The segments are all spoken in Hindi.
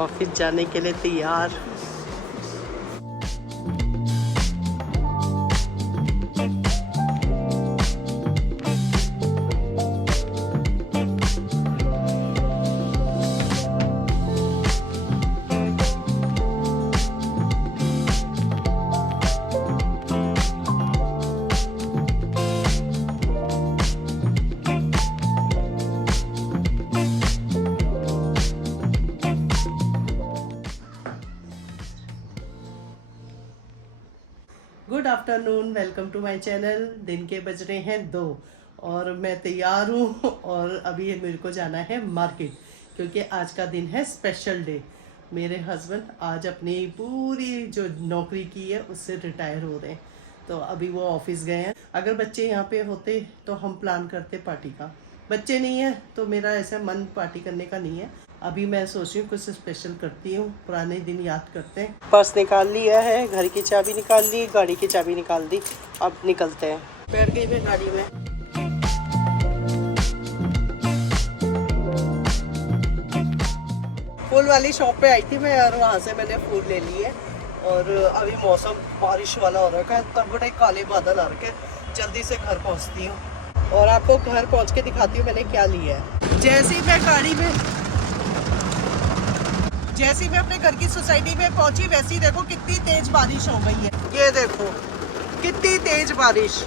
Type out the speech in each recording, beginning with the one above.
ऑफिस जाने के लिए तैयार। Good afternoon, welcome to my channel. दिन के बज रहे हैं 2 और मैं तैयार हूँ और अभी मेरे को जाना है मार्केट, क्योंकि आज का दिन है स्पेशल डे। मेरे हस्बैंड आज अपनी पूरी जो नौकरी की है उससे रिटायर हो रहे हैं, तो अभी वो ऑफिस गए हैं। अगर बच्चे यहाँ पे होते तो हम प्लान करते पार्टी का, बच्चे नहीं है तो मेरा ऐसा मन पार्टी करने का नहीं है। अभी मैं सोच रही हूँ कुछ स्पेशल करती हूँ, पुराने दिन याद करते हैं। पर्स निकाल लिया है, घर की चाबी निकाल ली, गाड़ी की चाबी निकाल दी, अब निकलते हैं। बैठ गई मैं गाड़ी में। फूल वाली शॉप पे आई थी मैं और वहाँ से मैंने फूल ले लिए। और अभी मौसम बारिश वाला हो रखा है, तब बड़े काले बादल आ रखे हैं। जल्दी से घर पहुँचती हूँ और आपको घर पहुँच के दिखाती हूँ मैंने क्या लिया है। जैसे ही मैं अपने घर की सोसाइटी में पहुंची, वैसे ही देखो कितनी तेज बारिश हो गई है। ये देखो कितनी तेज बारिश।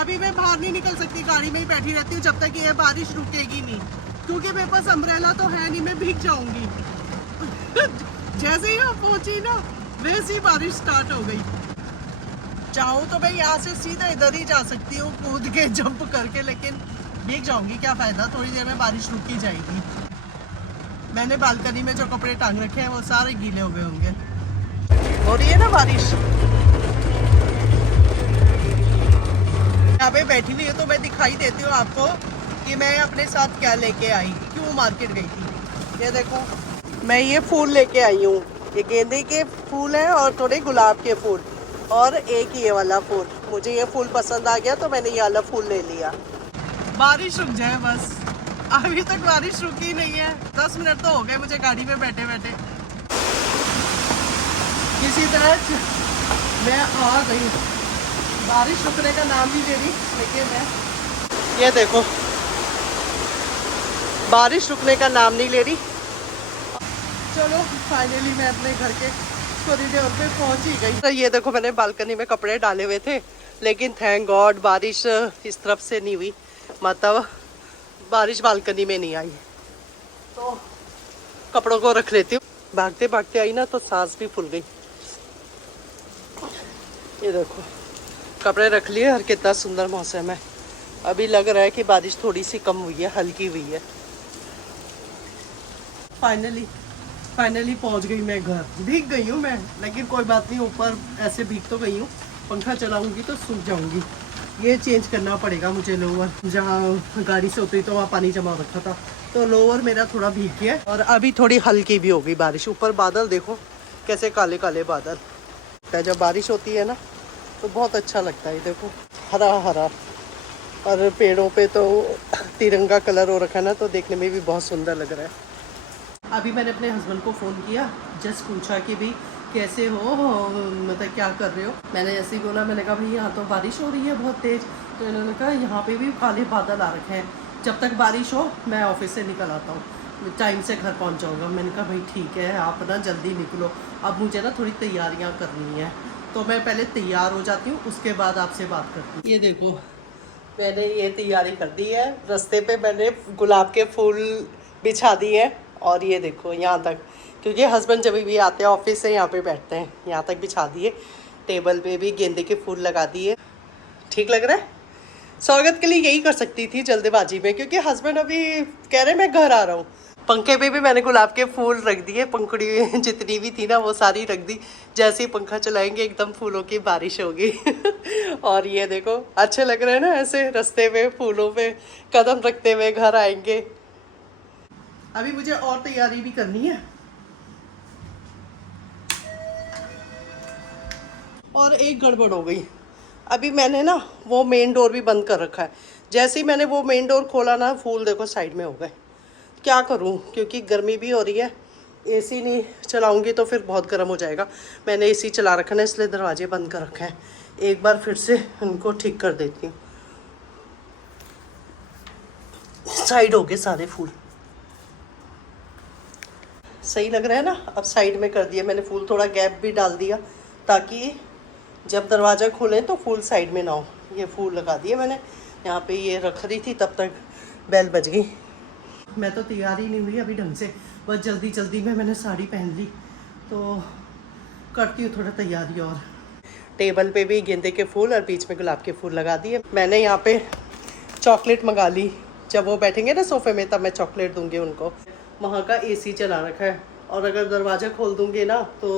अभी मैं बाहर नहीं निकल सकती, गाड़ी में ही बैठी रहती हूँ जब तक ये बारिश रुकेगी नहीं, क्योंकि मेरे पास अम्ब्रेला तो है नहीं, मैं भीग जाऊंगी। जैसे ही मैं पहुंची ना, वैसे ही बारिश स्टार्ट हो गई। चाहूँ तो मैं यहाँ से सीधा इधर ही जा सकती हूँ कूद के, जंप करके, लेकिन भीग जाऊंगी, क्या फायदा। थोड़ी देर में बारिश रुक ही जाएगी। मैंने बालकनी में जो कपड़े टांग रखे हैं वो सारे गीले हो गए होंगे। हो रही है ना बारिश। यहाँ पे बैठी हुई है तो मैं दिखाई देती हूँ आपको कि मैं अपने साथ क्या लेके आई, क्यों मार्केट गई थी। ये देखो मैं ये फूल लेके आई हूँ, ये गेंदे के फूल हैं और थोड़े गुलाब के फूल, और एक ये वाला फूल। मुझे ये फूल पसंद आ गया तो मैंने ये वाला फूल ले लिया। बारिश रुक जाए बस, अभी तक बारिश रुकी नहीं है। 10 मिनट तो हो गए मुझे गाड़ी में बैठे बैठे। किसी तरह मैं आ गई, बारिश रुकने का नाम नहीं ले रही, लेकिन मैं ये देखो बारिश रुकने का नाम नहीं ले रही। चलो फाइनली मैं अपने घर के थोड़ी देर पे पहुंच ही गई। तो ये देखो मैंने बालकनी में कपड़े डाले हुए थे, लेकिन थैंक गॉड बारिश इस तरफ से नहीं हुई, मतलब बारिश बालकनी में नहीं आई। तो कपड़ों को रख लेती हूँ। भागते भागते आई ना तो सांस भी फूल गई। ये देखो कपड़े रख लिए और कितना सुंदर मौसम है। अभी लग रहा है कि बारिश थोड़ी सी कम हुई है, हल्की हुई है। फाइनली पहुंच गई मैं घर। भीग गई हूँ मैं, लेकिन कोई बात नहीं, ऊपर ऐसे भीग तो गई हूँ। पंखा चलाऊंगी तो सूख जाऊंगी। ये चेंज करना पड़ेगा मुझे लोअर, जहाँ गाड़ी से उतरी तो वहाँ पानी जमा रखा था, तो लोअर मेरा थोड़ा भीग गया। और अभी थोड़ी हल्की भी हो गई बारिश। ऊपर बादल देखो कैसे काले काले बादल। जब बारिश होती है ना तो बहुत अच्छा लगता है। देखो हरा हरा, और पेड़ों पे तो तिरंगा कलर हो रखा है ना, तो देखने में भी बहुत सुंदर लग रहा है। अभी मैंने अपने हस्बैंड को फ़ोन किया, जस्ट पूछा कि भाई कैसे हो, मतलब क्या कर रहे हो। मैंने ऐसे ही बोला, मैंने कहा भाई यहाँ तो बारिश हो रही है बहुत तेज़। तो इन्होंने कहा यहाँ पे भी काले बादल आ रखे हैं, जब तक बारिश हो मैं ऑफिस से निकल आता हूँ, टाइम से घर पहुँच जाऊँगा। मैंने कहा भाई ठीक है, आप ना जल्दी निकलो, अब मुझे ना थोड़ी तैयारियाँ करनी है, तो मैं पहले तैयार हो जाती हूँ, उसके बाद आपसे बात करती हूँ। ये देखो मैंने ये तैयारी कर दी है। रास्ते पे मैंने गुलाब के फूल बिछा दिए हैं, और ये देखो यहाँ तक, क्योंकि हस्बैंड जब भी आते हैं ऑफिस से यहाँ पे बैठते हैं, यहाँ तक बिछा दिए। टेबल पे भी गेंदे के फूल लगा दिए। ठीक लग रहा है। स्वागत के लिए यही कर सकती थी जल्दबाजी में, क्योंकि हस्बैंड अभी कह रहे मैं घर आ रहा हूँ। पंखे पे भी मैंने गुलाब के फूल रख दिए, पंखुड़ी जितनी भी थी ना वो सारी रख दी। जैसे ही पंखा चलाएंगे एकदम फूलों की बारिश होगी। और ये देखो अच्छे लग रहे हैं ना, ऐसे रास्ते पे फूलों पे कदम रखते हुए घर आएंगे। अभी मुझे और तैयारी भी करनी है। और एक गड़बड़ हो गई। अभी मैंने ना वो मेन डोर भी बंद कर रखा है। जैसे ही मैंने वो मेन डोर खोला ना, फूल देखो साइड में हो गए। क्या करूं, क्योंकि गर्मी भी हो रही है। एसी नहीं चलाऊंगी तो फिर बहुत गर्म हो जाएगा। मैंने एसी चला रखा है, इसलिए दरवाजे बंद कर रखे हैं। एक बार फिर से उनको ठीक कर देती हूँ। साइड हो गए सारे फूल, सही लग रहा है ना। अब साइड में कर दिया मैंने फूल, थोड़ा गैप भी डाल दिया ताकि जब दरवाज़ा खोलें तो फूल साइड में ना हो। ये फूल लगा दिए मैंने यहाँ पे, ये रख रही थी तब तक बेल बज गई। मैं तो तैयार ही नहीं हुई अभी ढंग से, बस जल्दी जल्दी में मैंने साड़ी पहन ली। तो करती हूँ थोड़ा तैयारी। और टेबल पे भी गेंदे के फूल और बीच में गुलाब के फूल लगा दिए। मैंने यहाँ पे चॉकलेट मंगा ली, जब वो बैठेंगे ना सोफे में तब मैं चॉकलेट दूंगी उनको। वहाँ का एसी चला रखा है, और अगर दरवाज़ा खोल दूंगी ना तो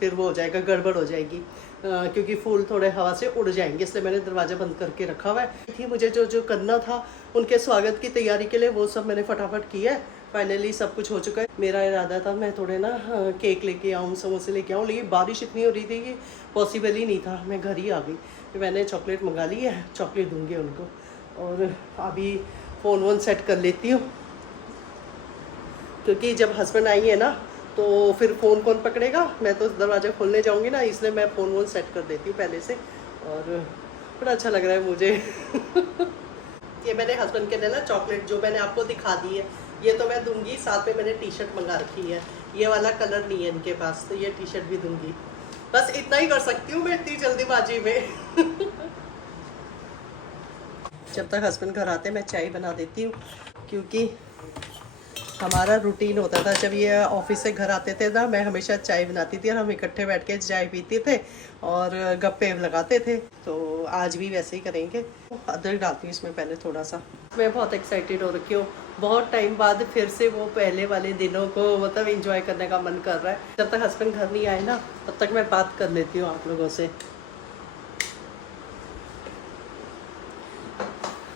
फिर वो हो जाएगा, गड़बड़ हो जाएगी, क्योंकि फूल थोड़े हवा से उड़ जाएंगे, इसलिए मैंने दरवाज़ा बंद करके रखा हुआ है। मुझे जो जो करना था उनके स्वागत की तैयारी के लिए, वो सब मैंने फटाफट किया है। फाइनली सब कुछ हो चुका है। मेरा इरादा था मैं थोड़े ना केक लेके आऊँ, समोसे लेके आऊँ, लेकिन बारिश इतनी हो रही थी कि पॉसिबल ही नहीं था। मैं घर ही आ गई, तो मैंने चॉकलेट मंगा ली है, चॉकलेट दूँगी उनको। और अभी फ़ोन वोन सेट कर लेती हूँ, क्योंकि जब हस्बैंड आएंगे ना तो फिर फ़ोन कौन पकड़ेगा। मैं तो दरवाज़ा खोलने जाऊँगी ना, इसलिए मैं फ़ोन वोन सेट कर देती हूँ पहले से। और बड़ा अच्छा लग रहा है मुझे। ये मैंने हस्बैंड के लिए ना चॉकलेट जो मैंने आपको दिखा दी है, ये तो मैं दूंगी। साथ में मैंने टी शर्ट मंगा रखी है, ये वाला कलर नहीं है इनके पास, तो ये टी शर्ट भी दूंगी। बस इतना ही कर सकती हूँ मैं इतनी जल्दीबाजी में। जब तक हस्बैंड घर आते मैं चाय बना देती हूँ, क्योंकि हमारा रूटीन होता था जब ये ऑफिस से घर आते थे ना, मैं हमेशा चाय बनाती थी और हम इकट्ठे बैठ के चाय पीते थे और गप्पे लगाते थे। तो आज भी वैसे ही करेंगे। अदरक डालती हूँ इसमें पहले थोड़ा सा। मैं बहुत एक्साइटेड हो रखी हूँ, बहुत टाइम बाद फिर से वो पहले वाले दिनों को मतलब एंजॉय करने का मन कर रहा है। जब तक हस्बैंड घर नहीं आए ना, तब तक मैं बात कर लेती हूँ आप लोगों से,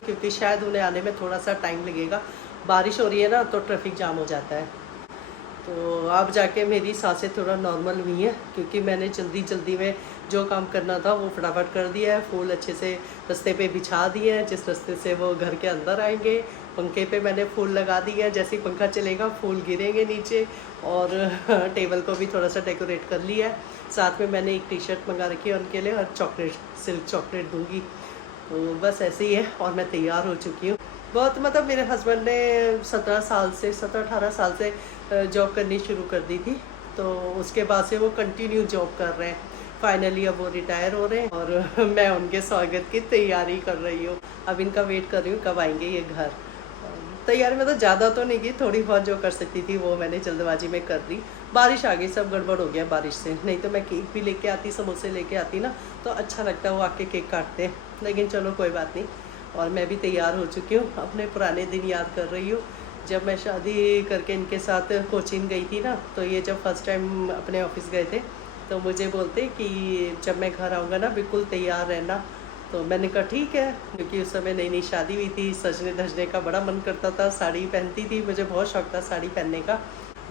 क्योंकि शायद उन्हें आने में थोड़ा सा टाइम लगेगा। बारिश हो रही है ना तो ट्रैफिक जाम हो जाता है। तो अब जाके मेरी सांसें थोड़ा नॉर्मल हुई हैं, क्योंकि मैंने जल्दी जल्दी में जो काम करना था वो फटाफट कर दिया है। फूल अच्छे से रास्ते पे बिछा दिए हैं, जिस रास्ते से वो घर के अंदर आएंगे। पंखे पे मैंने फूल लगा दिए हैं, जैसे ही पंखा चलेगा फूल गिरेंगे नीचे। और टेबल को भी थोड़ा सा डेकोरेट कर लिया है। साथ में मैंने एक टी शर्ट मंगा रखी है उनके लिए, और चॉकलेट, सिल्क चॉकलेट दूँगी। तो बस ऐसे ही है, और मैं तैयार हो चुकी हूँ। बहुत मतलब मेरे हस्बैंड ने 17-18 साल से जॉब करनी शुरू कर दी थी, तो उसके बाद से वो कंटिन्यू जॉब कर रहे हैं। फाइनली अब वो रिटायर हो रहे हैं, और मैं उनके स्वागत की तैयारी कर रही हूँ। अब इनका वेट कर रही हूँ कब आएंगे ये घर। तैयारी में तो ज़्यादा तो नहीं की, थोड़ी बहुत जो कर सकती थी वो मैंने जल्दबाजी में कर दी। बारिश आ गई, सब गड़बड़ हो गया बारिश से। नहीं तो मैं केक भी लेके आती, समोसे लेके आती ना, तो अच्छा लगता है, वो आके केक काटते हैं। लेकिन चलो कोई बात नहीं। और मैं भी तैयार हो चुकी हूँ, अपने पुराने दिन याद कर रही हूँ। जब मैं शादी करके इनके साथ कोचीन गई थी ना, तो ये जब फर्स्ट टाइम अपने ऑफिस गए थे तो मुझे बोलते कि जब मैं घर आऊँगा ना बिल्कुल तैयार रहना। तो मैंने कहा ठीक है, क्योंकि उस समय नई नई शादी हुई थी, सजने धजने का बड़ा मन करता था। साड़ी पहनती थी, मुझे बहुत शौक था साड़ी पहनने का।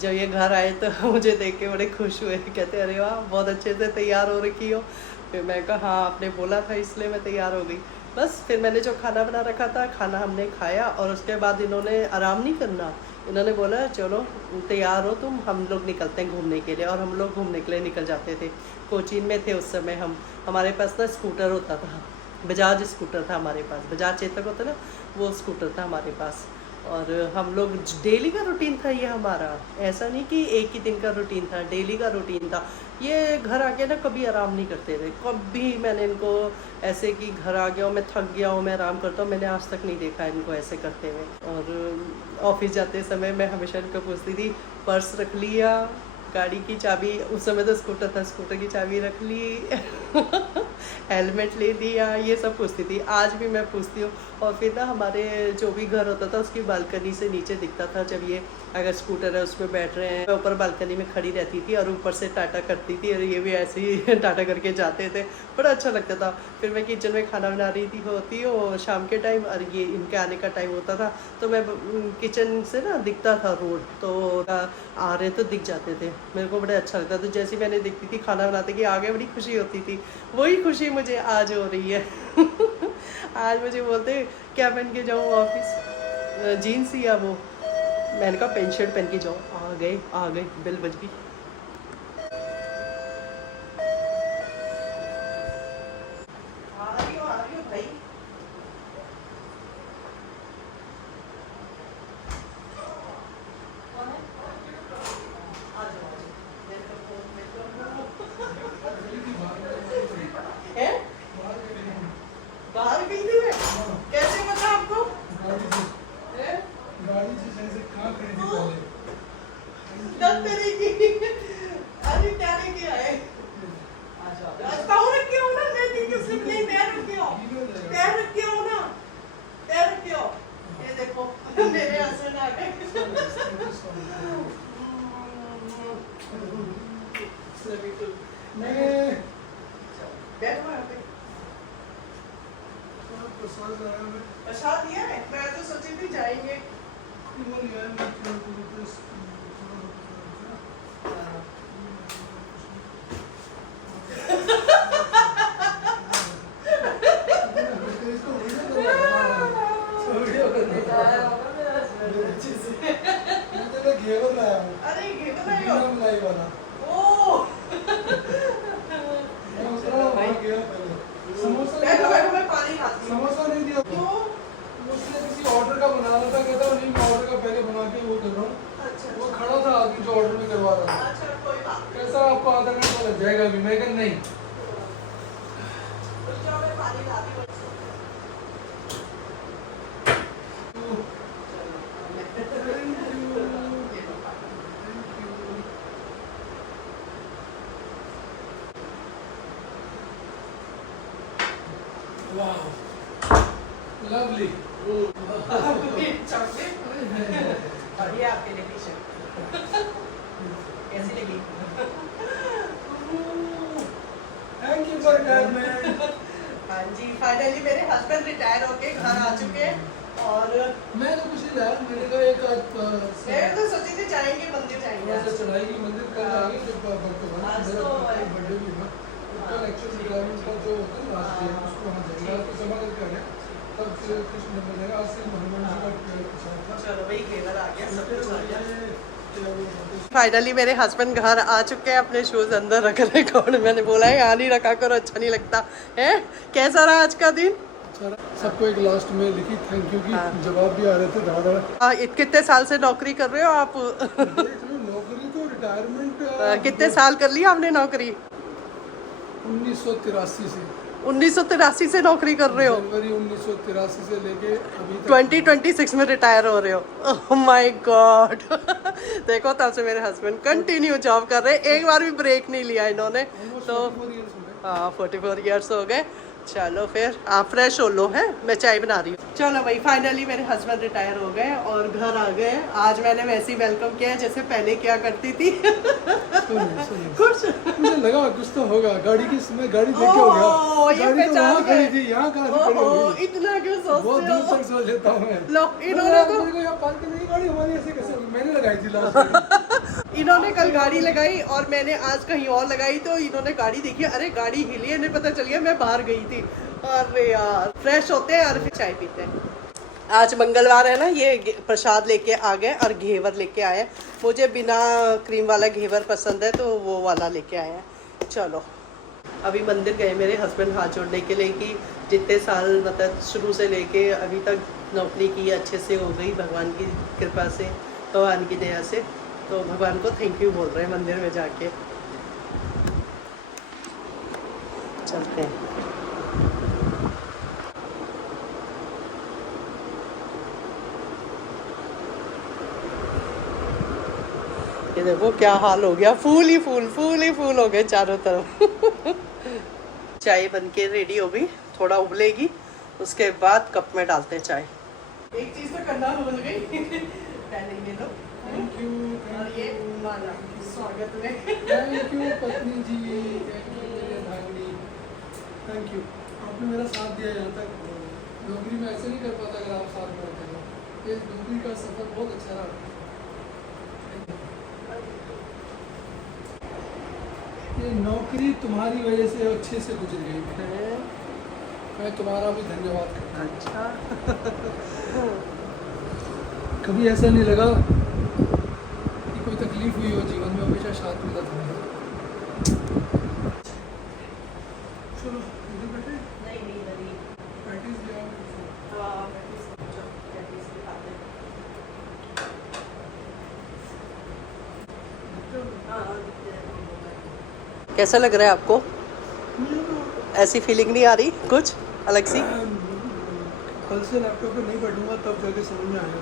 जब ये घर आए तो मुझे देख के बड़े खुश हुए, कहते अरे वाह बहुत अच्छे से तैयार हो रखी हो। फिर मैं कहा हाँ आपने बोला था इसलिए मैं तैयार हो गई। बस फिर मैंने जो खाना बना रखा था, खाना हमने खाया, और उसके बाद इन्होंने आराम नहीं करना। इन्होंने बोला चलो तैयार हो तुम, हम लोग निकलते हैं घूमने के लिए। और हम लोग घूमने के लिए निकल जाते थे। कोचीन में थे उस समय हम, हमारे पास ना स्कूटर होता था, बजाज स्कूटर था हमारे पास, बजाज चेतक होता ना, वो स्कूटर था हमारे पास। और हम लोग डेली का रूटीन था ये हमारा, ऐसा नहीं कि एक ही दिन का रूटीन था, डेली का रूटीन था। ये घर आके ना कभी आराम नहीं करते थे, कभी मैंने इनको ऐसे कि घर आ गया हूँ मैं, थक गया हूँ मैं, आराम करता हूँ, मैंने आज तक नहीं देखा इनको ऐसे करते हुए। और ऑफिस जाते समय मैं हमेशा इनको पूछती थी पर्स रख लिया, गाड़ी की चाबी, उस समय तो स्कूटर था, स्कूटर की चाबी रख ली। हेलमेट ले लिया, ये सब पूछती थी। आज भी मैं पूछती हूँ। और फिर ना हमारे जो भी घर होता था उसकी बालकनी से नीचे दिखता था, जब ये अगर स्कूटर है उसमें बैठ रहे हैं, मैं ऊपर बालकनी में खड़ी रहती थी और ऊपर से टाटा करती थी, और ये भी ऐसे ही टाटा करके जाते थे, बड़ा अच्छा लगता था। फिर मैं किचन में खाना बना रही थी होती और शाम के टाइम, और ये इनके आने का टाइम होता था, तो मैं किचन से ना दिखता था रोड, तो आ रहे तो दिख जाते थे, मेरे को बड़ा अच्छा लगता था। तो जैसे मैंने दिखती थी खाना बनाते कि आगे, बड़ी खुशी होती थी। वही खुशी मुझे आज हो रही है। आज मुझे बोलते क्या पहन के जाऊँ ऑफिस, जीन्स या वो, मैंने कहा पेंट शर्ट पहन के जाओ। आ गए बेल बज गई। आ रही हो भाई। हैं? बाहर गई थी मैं? कैसे पता आपको? हैं? गाड़ी से सही से कहाँ खड़ी थी पहले? दस तरीके अरे क्या लेके आए? आज पाँव रख के हो ना, मैं भी किस लिप नहीं, पैर रख के हो, पैर रख के हो ना, पैर रख के हो। ये देखो मेरे हंसने आ गए। बैठो यहाँ पे। प्रसाद दिया है? मैं तो सोची थी जाएंगे। घेवर लाया हूँ। अरे घेवर लाए हो? बिना मलाई वाला। ओह मैं उतरा वहाँ गया पहले। समोसा बैठो बैठो, मैं पानी खाती हूँ। समोसा नहीं दिया। क्यों? उसने किसी ऑर्डर का बनाना था, कहता नहीं मैं ऑर्डर का पहले बना के वो कर रहा हूँ। अच्छा वो खड़ा था आदमी जो ऑर्डर में करवा रहा था। अच्छा, कोई बात नहीं। कैसा आपको आधा घंटा लग जाएगा अभी? मैं कहा नहीं। रुक जाओ, मैं पानी लाती हूँ। वाह, लवली। चॉकलेट और ये आपके लिए टी-शर्ट कैसी लगी? Thank you for retirement. हाँ जी, फाइनली मेरे हस्बैंड रिटायर होके घर आ चुके हैं। और मैं तो कुछ नहीं लाया, मैंने कहा एक मैं तो सोची थी जाएंगे, मंदिर जाएंगे आज। चढ़ाई मंदिर कल जाएंगे जब भगवान आज मेरा तो बर्थडे भी था। कल एक्चुअली रिटायरमेंट का जो होता है लास्ट डे, उसको वहाँ जाएंगे। आज तो समा करके आ गया, तब से कृष्ण नंबर जाएगा। आज से हनुमान जी का प्रसाद था। चलो भाई, घेवर आ गया, सब कुछ आ गया। फाइनली मेरे हस्बैंड घर आ चुके हैं, अपने शूज अंदर रख रहे कौन, मैंने बोला है यहाँ नहीं रखा करो, अच्छा नहीं लगता है। कैसा रहा आज का दिन? सबको एक लास्ट में लिखी थैंक यू की जवाब भी आ रहे थे धड़ा। कितने साल से नौकरी कर रहे हो आप? नौकरी तो रिटायरमेंट कितने साल कर लिया आपने नौकरी? 1983 से। 1983 से नौकरी कर रहे हो? जनवरी 1983 से लेके अभी तक 2026 में रिटायर हो रहे हो? Oh my God. देखो तब से मेरे हस्बैंड कंटिन्यू जॉब कर रहे हैं, एक बार भी ब्रेक नहीं लिया इन्होंने। तो 44 years हो गए। हाँ 44 ईयर्स हो गए। चलो फिर आप फ्रेश हो लो, है मैं चाय बना रही हूँ। चलो भाई, फाइनली मेरे हस्बैंड रिटायर हो गए और घर आ गए। आज मैंने वैसे ही वेलकम किया है जैसे पहले क्या करती थी। खुश? मुझे लगा कुछ तो होगा, गाड़ी की मैं गाड़ी देख के हो ओह, गया। ये गाड़ी तो पहचान वहाँ खड़ी गए। थी, यहाँ कहाँ से खड़ी ओहो, होगी? इतना क्यों बहुत सोचते दूर हो? तक सोच लेता हूँ मैं। लो, इन्होंने तो मेरे को यहाँ पार्क नहीं, गाड़ी हमारी ऐसे कैसे होगी? मैंने लगाई थी लास्ट। इन्होंने कल गाड़ी लगाई और मैंने आज कहीं और लगाई, तो इन्होंने गाड़ी देखी, अरे गाड़ी हिली, इन्हें पता चल गया मैं बाहर गई थी। अरे यार, फ्रेश होते हैं और फिर चाय पीते हैं। आज मंगलवार है ना, ये प्रसाद लेके आ गए और घेवर लेके आए। मुझे बिना क्रीम वाला घेवर पसंद है, तो वो वाला लेके आए हैं। चलो अभी मंदिर गए मेरे हस्बैंड हाथ जोड़ने के लिए कि जितने साल मतलब शुरू से लेके अभी तक नौकरी की अच्छे से हो गई भगवान की कृपा से, भगवान की दया से। तो भगवान को थैंक यू बोल रहे हैं मंदिर में जाके। चलते हैं। ये देखो क्या हाल हो गया, फूल ही फूल, फूल ही फूल हो गए चारों तरफ। चाय बनके रेडी हो गई, थोड़ा उबलेगी, उसके बाद कप में डालते हैं चाय। एक चीज तो करना भूल गई पहले ये लो, थैंक यू और ये माला स्वागत में। थैंक यू पत्नी जी, थैंक यू मेरे भाई, थैंक यू। आपने मेरा साथ दिया यहाँ तक। नौकरी में ऐसे नहीं कर पाता अगर आप साथ में होते हो। ये नौकरी का सफर बहुत अच्छा रहा। ये नौकरी तुम्हारी वजह से अच्छे से गुजर गई। मैं तुम्हारा भी धन्यवाद करता हूँ। अच्छा कभी ऐसा नहीं लगा कि कोई तकलीफ हुई हो जीवन में, हमेशा साथ में था तुम्हारा। चलो इधर बैठे, पैटीज ले आओ। कैसा लग रहा है आपको? ऐसी फीलिंग नहीं आ रही कुछ अलग सी? कल से लैपटॉप पे नहीं बैठूंगा तब जाके समझ में आएगा।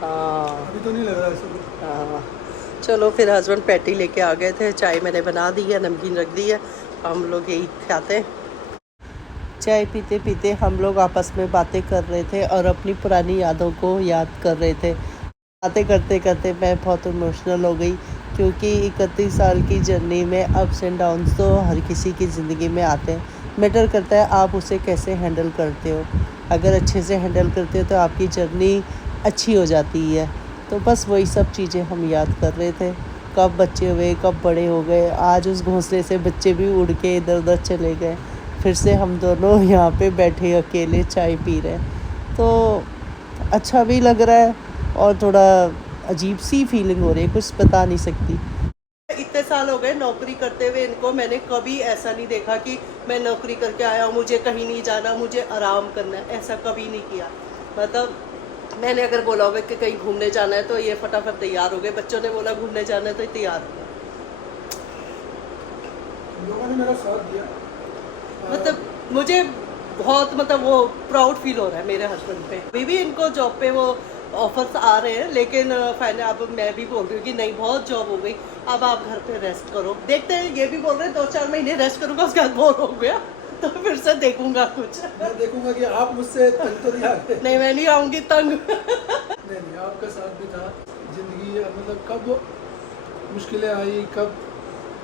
हाँ अभी तो नहीं लग रहा ऐसा कुछ। हाँ, चलो फिर हस्बैंड पैटी लेके आ गए थे, चाय मैंने बना दी है, नमकीन रख दी है, हम लोग यही खाते हैं। चाय पीते पीते हम लोग आपस में बातें कर रहे थे और अपनी पुरानी यादों को याद कर रहे थे। बातें करते करते मैं बहुत इमोशनल हो गई, क्योंकि 31 साल की जर्नी में अप्स एंड डाउन्स तो हर किसी की ज़िंदगी में आते हैं। मैटर करता है आप उसे कैसे हैंडल करते हो। अगर अच्छे से हैंडल करते हो तो आपकी जर्नी अच्छी हो जाती है। तो बस वही सब चीज़ें हम याद कर रहे थे, कब बच्चे हुए, कब बड़े हो गए। आज उस घोंसले से बच्चे भी उड़ के इधर उधर चले गए, फिर से हम दोनों यहाँ पे बैठे अकेले चाय पी रहे हैं। तो अच्छा भी लग रहा है और थोड़ा अजीब सी फीलिंग हो रही है, कुछ बता नहीं सकती। इतने साल हो गए नौकरी करते हुए इनको, मैंने कभी ऐसा नहीं देखा कि मैं नौकरी करके आया हूँ, मुझे कहीं नहीं जाना, मुझे आराम करना है, ऐसा कभी नहीं किया। मतलब मैंने अगर बोला होगा कि कहीं घूमने जाना है तो ये फटाफट तैयार हो गए, बच्चों ने बोला घूमने जाना है तो ये तैयार हो गए। लोगों ने मेरा साथ दिया। मतलब मुझे बहुत वो प्राउड फील हो रहा है मेरे हस्बैंड पे। अभी भी इनको जॉब पे वो ऑफर्स आ रहे हैं, लेकिन फाइनल अब मैं भी बोल रही हूँ कि नहीं, बहुत जॉब हो गई, अब आप घर पे रेस्ट करो। देखते हैं, ये भी बोल रहे हैं 2-4 महीने रेस्ट करूँगा, उसके बाद बोर हो गया तो फिर से देखूंगा कुछ। मैं देखूंगा कि आप मुझसे तंग तो नहीं आ गए। नहीं, मैं नहीं आऊँगी तंग। नहीं, आपका साथ भी था। जिंदगी मतलब कब मुश्किलें आई, कब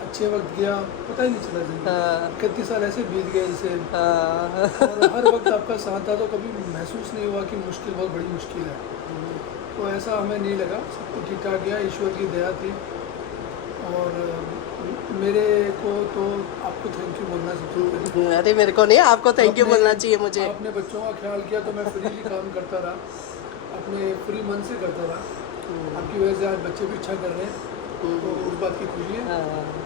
अच्छे वक्त गया, पता ही नहीं चला जिंदगी। 31 साल ऐसे बीत गए जैसे। और हर वक्त आपका साथ था, तो कभी महसूस नहीं हुआ कि मुश्किल बहुत बड़ी मुश्किल है। तो ऐसा हमें नहीं लगा, सब कुछ ठीक ठाक गया, ईश्वर की दया थी। और मेरे को तो आपको थैंक यू बोलना चाहिए। अरे मेरे को नहीं, आपको थैंक यू बोलना चाहिए मुझे। आपने बच्चों का ख्याल किया तो मैं फ्रीली काम करता रहा, अपने फ्री मन से करता रहा। आपकी वजह से आज बच्चे भी अच्छा कर रहे हैं, तो उस बात की खुशी है,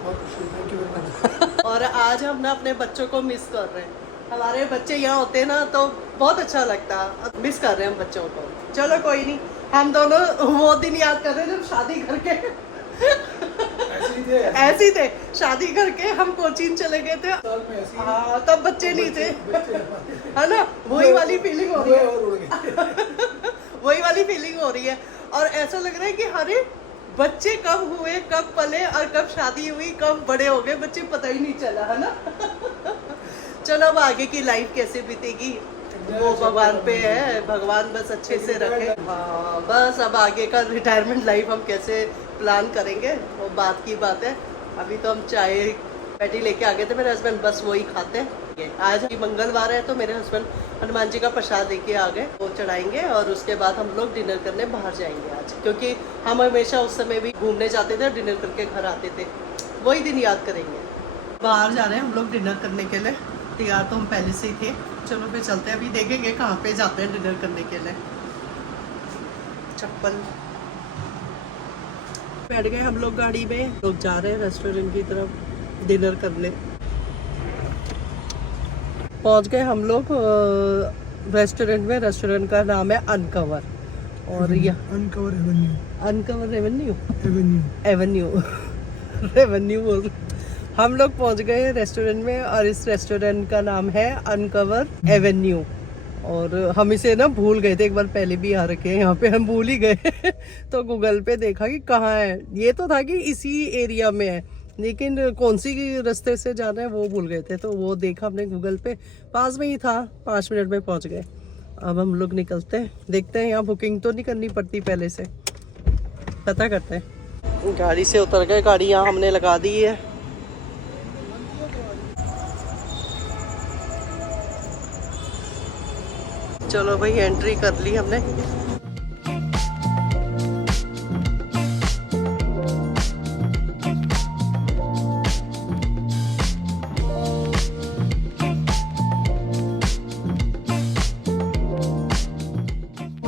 बहुत खुशी है। Thank you very much. और आज हम ना अपने बच्चों को मिस कर रहे हैं। हमारे बच्चे यहाँ होते ना तो बहुत अच्छा लगता, मिस कर रहे हैं हम बच्चों को। चलो कोई नहीं, हम दोनों वो दिन याद कर रहे हैं जब शादी करके ऐसे ही थे, शादी करके हम कोचीन चले गए थे। हाँ, तब बच्चे नहीं थे, है ना, वही वाली फीलिंग हो रही है। वही वाली फीलिंग हो रही है, और ऐसा लग रहा है कि अरे बच्चे कब हुए, कब पले, और कब शादी हुई, कब बड़े हो गए बच्चे, पता ही नहीं चला, है ना। चलो अब आगे की लाइफ कैसे बीतेगी वो भगवान पे है, भगवान बस अच्छे से रखे। हाँ, बस अब आगे का रिटायरमेंट लाइफ हम कैसे प्लान करेंगे वो बात की बात है। अभी तो हम चाय पैटी लेके आ गए थे मेरे हस्बैंड, बस वही खाते हैं। आज मंगलवार है तो मेरे हस्बैंड हनुमान जी का प्रसाद लेके आ गए, वो चढ़ाएंगे और उसके बाद हम लोग डिनर करने बाहर जाएंगे आज, क्योंकि हम हमेशा उस समय भी घूमने जाते थे, डिनर करके घर आते थे, वही दिन याद करेंगे। बाहर जा रहे हैं हम लोग डिनर करने के लिए, तैयार तो हम पहले से ही थे। चलो फिर चलते हैं, अभी देखेंगे कहाँ पे जाते हैं डिनर करने के लिए। चप्पल बैठ गए हम लोग गाड़ी में, लोग जा रहे हैं रेस्टोरेंट की तरफ डिनर करने। पहुंच गए हम लोग रेस्टोरेंट में, रेस्टोरेंट का नाम है अनकवर, और यह uncover Avenue, uncover revenue Avenue Avenue revenue बोल। हम लोग पहुंच गए रेस्टोरेंट में, और इस रेस्टोरेंट का नाम है अनकवर एवेन्यू, और हम इसे ना भूल गए थे, एक बार पहले भी आ रखे हैं यहाँ पे, हम भूल ही गए तो गूगल पे देखा कि कहाँ है, ये तो था कि इसी एरिया में है, लेकिन कौन सी रास्ते से जाना है वो भूल गए थे, तो वो देखा हमने गूगल पे, पास में ही था, 5 मिनट में पहुंच गए। अब हम लोग निकलते हैं, देखते हैं यहाँ बुकिंग तो नहीं करनी पड़ती, पहले से पता करते हैं। गाड़ी से उतर गए, गाड़ी यहाँ हमने लगा दी है। चलो भाई, एंट्री कर ली हमने।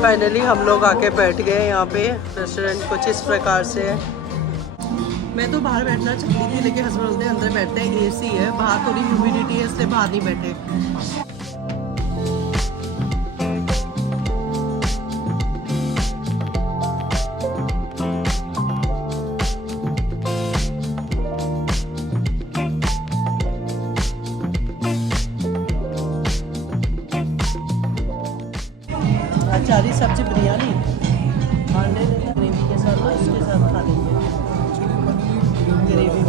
फाइनली हम लोग आके बैठ गए यहाँ पे। रेस्टोरेंट कुछ इस प्रकार से है। मैं तो बाहर बैठना चाहती थी, लेकिन हस्बैंड बोलते अंदर बैठते हैं, एसी है, बाहर थोड़ी ह्यूमिडिटी है, इसलिए बाहर नहीं बैठे। अचारी सब्जी बिरयानी खाने देना, ग्रेवी के साथ, उसके साथ खा लेंगे ग्रेवी।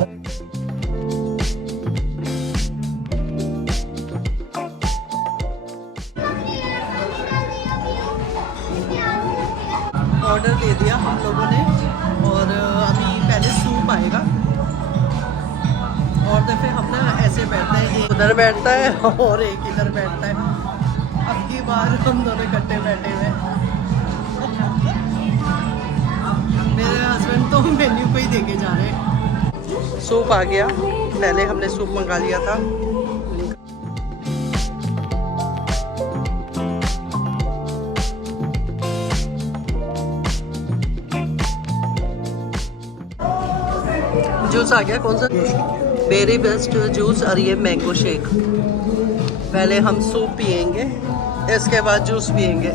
ऑर्डर दे दिया हम लोगों ने, और अभी पहले सूप आएगा, और दफे हम ना ऐसे बैठते हैं, एक उधर बैठता है और एक इधर बैठता है। अब की बार हम दोनों इकट्ठे बैठे हुए। मेरे हस्बैंड तो मेन्यू पे ही देके जा रहे हैं। सूप आ गया, पहले हमने सूप मंगा लिया था। जूस आ गया, कौन सा? वेरी बेस्ट जूस, और ये मैंगो शेक। पहले हम सूप पियेंगे, इसके बाद जूस पियेंगे।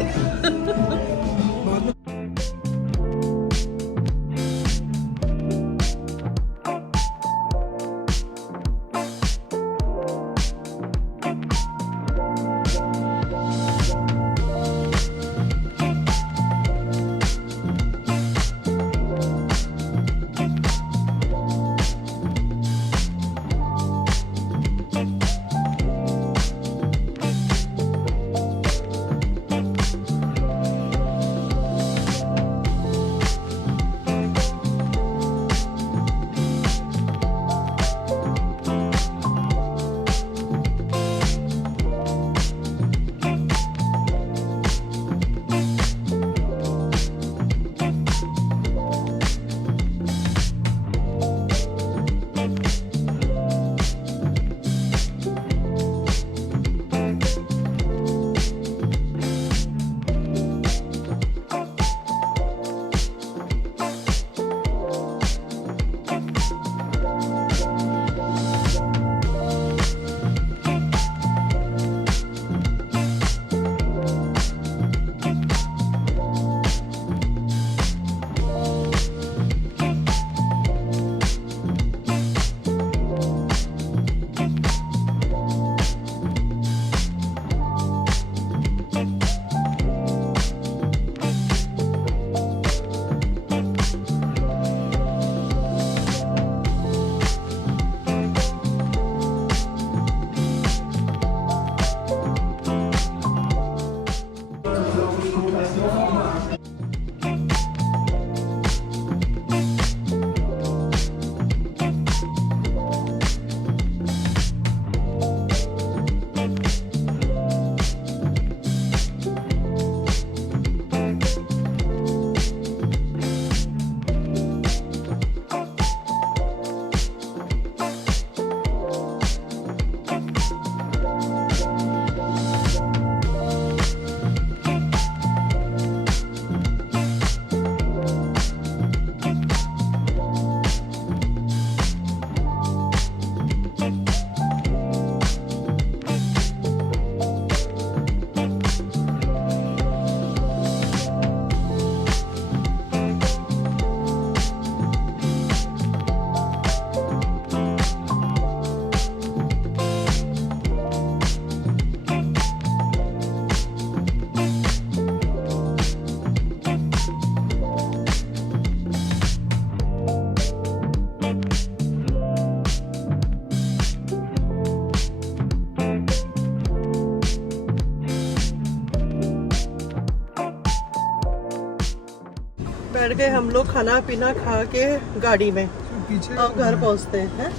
गए हम लोग खाना पीना खा के गाड़ी में, पीछे अब घर पहुंचते हैं।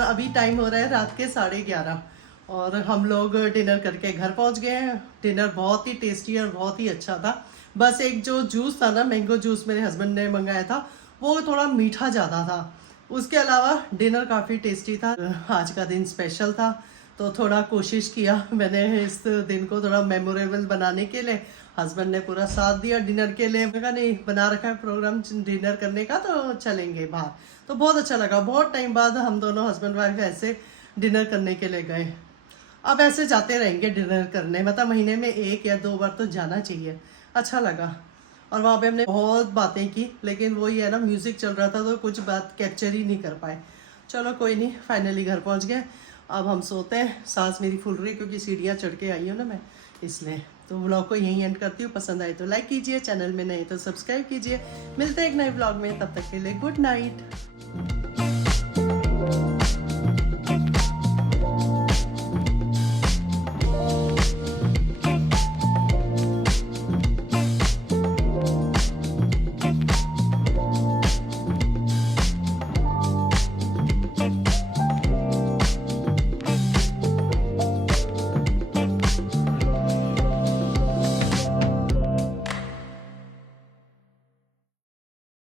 अभी टाइम हो रहा है रात के 11:30 और हम लोग डिनर करके घर पहुंच गए हैं। डिनर बहुत ही टेस्टी और बहुत ही अच्छा था। बस एक जो जूस था ना, मैंगो जूस मेरे हस्बैंड ने मंगाया था, वो थोड़ा मीठा ज़्यादा था। उसके अलावा डिनर काफ़ी टेस्टी था। आज का दिन स्पेशल था तो थोड़ा कोशिश किया मैंने इस दिन को थोड़ा मेमोरेबल बनाने के लिए। हस्बैंड ने पूरा साथ दिया डिनर के लिए। मैं कहा नहीं, बना रखा है प्रोग्राम डिनर करने का तो चलेंगे बाहर। तो बहुत अच्छा लगा, बहुत टाइम बाद हम दोनों हस्बैंड वाइफ ऐसे डिनर करने के लिए गए। अब ऐसे जाते रहेंगे डिनर करने, मतलब महीने में 1 या 2 बार तो जाना चाहिए। अच्छा लगा। और वहाँ पे हमने बहुत बातें की, लेकिन वही है ना, म्यूज़िक चल रहा था तो कुछ बात कैप्चर ही नहीं कर पाए। चलो कोई नहीं, फाइनली घर पहुँच गए। अब हम सोते हैं। सांस मेरी फूल रही है क्योंकि सीढ़ियाँ चढ़ के आई हूँ ना मैं, इसलिए। तो व्लॉग को यहीं एंड करती हूँ। पसंद आए तो लाइक कीजिए, चैनल में नए तो सब्सक्राइब कीजिए। मिलते हैं एक नए व्लॉग में, तब तक के लिए गुड नाइट।